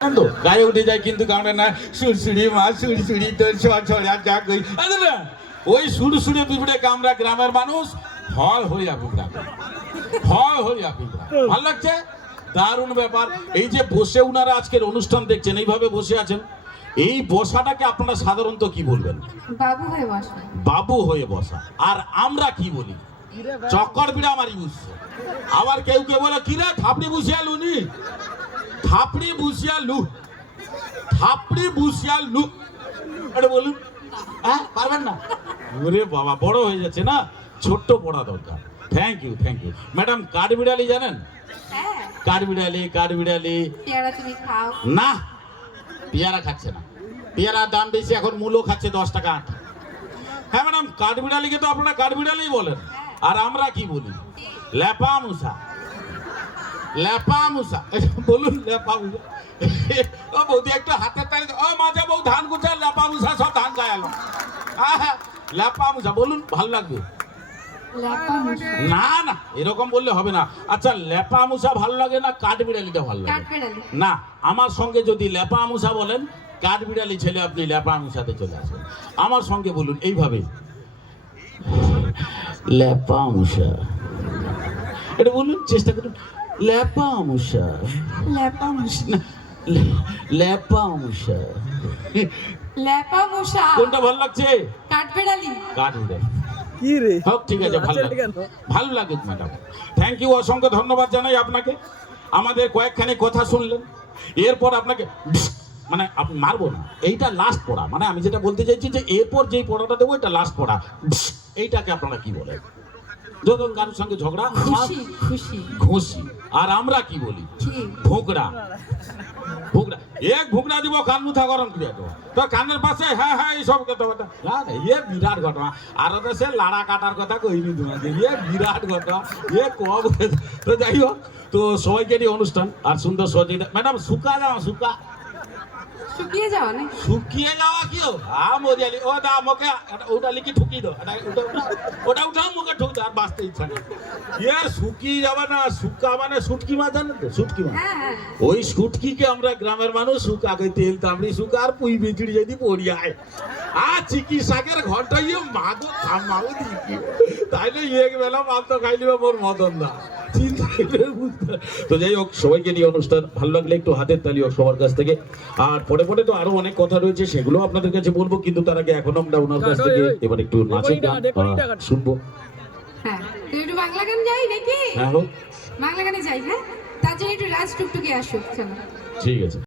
গায়ে উঠে যায় কিন্তু কারণে না সুরসুরি মা সুরসুরি তোর ছড়া যা কই না ওই সুরসুরি পিঁপড়ে কামড়া গ্রামের মানুষ হয় হইয়া পিঁপড়া হয় হইয়া পিঁপড়া ভালো লাগছে দারুণ ব্যাপার। এই যে বসে উনারা আজকের অনুষ্ঠান দেখছেন এইভাবে বসে আছেন, এই বসাটাকে আপনারা সাধারণত কি বলবেন? বাবু হয়ে বসা। বাবু হয়ে বসা। আর আমরা কি বলি? চক্কর বিড়া মারি বুঝছে। আবার কেউ কেউ বলে কিরে থাপড়ি বুঝিয়া লুনি, থাপড়ি বুঝিয়া লু, থাপড়ি বুঝিয়া লু, এটা বলুন। হ্যাঁ পারবেন না? ওরে বাবা বড় হয়ে যাচ্ছে না, ছোট্ট পড়া দরকার। Thank you thank you madam. কাঠবিড়ালি জানেন? হ্যাঁ। কাঠবিড়ালি কাঠবিড়ালি পেয়ারা তুমি খাও না, পেয়ারা খাচ্ছে না, পেয়ারার দাম বেশি এখন, মূল্য খাচ্ছে 10 টাকা আট। হ্যাঁ ম্যাডাম, কাঠবিড়ালিকে তো আপনারা কাঠবিড়ালি বলেন, আর আমরা কি বলি? লেপা মুসা। লেপা মুসা বলুন, লেপা মুসা। ও বৌদি একটু হাতের তালি, ও মাঝে বউ ধান গুছা, লেপা মুসা সব ধান গায়ালো। হ্যাঁ লেপা মুসা বলুন, ভালো লাগবে। না না এরকম বললে হবে না। আচ্ছা লেপা মুসা ভালো লাগে না কাঠবিড়ালিটা ভালো লাগে? না, আমার সঙ্গে যদি লেপা মুসা বলেন, কাঠবিড়ালি ছেলে আপনি লেপা মুসাতে চলে আসেন। আমার সঙ্গে বলুন এইভাবে, লেপা মুসা। এটা বলুন, চেষ্টা করুন। লেপা মুসা, লেপা মুসা, লেপা মুসা। লেপা মুসা কোনটা ভালো লাগছে? কাঠবিড়ালি। কাঠবিড়ালি কি রে? হোক ঠিক আছে, ভালো লাগে, ভালো লাগে ম্যাডাম। থ্যাংক ইউ, অসংখ্য ধন্যবাদ জানাই আপনাকে। আমাদের কয়েকখানি কথা শুনলেন, এরপর আপনাকে মানে আপনি মারবো না, এইটা লাস্ট পড়া। মানে আমি যেটা বলতে চাইছি যে এরপর যেই পড়াটা দেবো এটা লাস্ট পড়া, এইটাকে আপনারা কি বলেন? যখন কারোর সঙ্গে ঝগড়া, খুশি ঘুষি। আর আমরা কি বলি? ভোগড়া। ভোগড়া, এক ভোগড়া দিব কান মুথা গরম করে দেবো তো কানের পাশে। হ্যাঁ হ্যাঁ এইসব কথা ইয়ে বিরাট ঘটনা। আর সে লাড়া কাটার কথা কইনি তোমাকে, ইয়ে বিরাট ঘটনা, ইয়ে কম। তো যাই হোক, তো সবাইকে নিয়ে অনুষ্ঠান আর সুন্দর সজিয়ে ম্যাডাম শুকা যাওয়া, শুকা শুকিয়ে যাওয়া না, শুকিয়ে যাওয়া কি? মরিয়ালি ও দা মোকে ওটা লিখি ঠুকি দাও, ওটা উঠাও মুখে ঠুক দাও, আর বাঁচতে ইচ্ছা নেই। ইয়ে শুকিয়ে যাবে না, শুকা মানে শুটকি মাছ জানেন তো? শুটকি মাছ, ওই শুটকিকে আমরা গ্রামের মানুষ শুকা কই, তেল তামড়ি শুকা আর পুই বিচড়ি যদি পড়িয়ায় আর চিকি শাকের ঘন্টা ইয়ে মাগো খামাও দিকি, তাইলে এক বেলা মাছ তো খাইলিবে মোর মদন না। তো যাই হোক, সবাইকে নিয়ে অনুষ্ঠান ভালো লাগলে একটু হাতের তালি সবার কাছ থেকে। আর পরে পরে তো আরো অনেক কথা রয়েছে, সেগুলো আপনাদের কাছে বলবো, কিন্তু তার আগে এখন আমরা ওনার কাছ থেকে এবার একটু নাচের গান শুনবো। হ্যাঁ একটু বাংলা গান যাই নাকি? হ্যাঁ হোক, বাংলা গানে যাই। হ্যাঁ তার জন্য একটু রাজ টুকটুকি আসুক। চলো ঠিক আছে।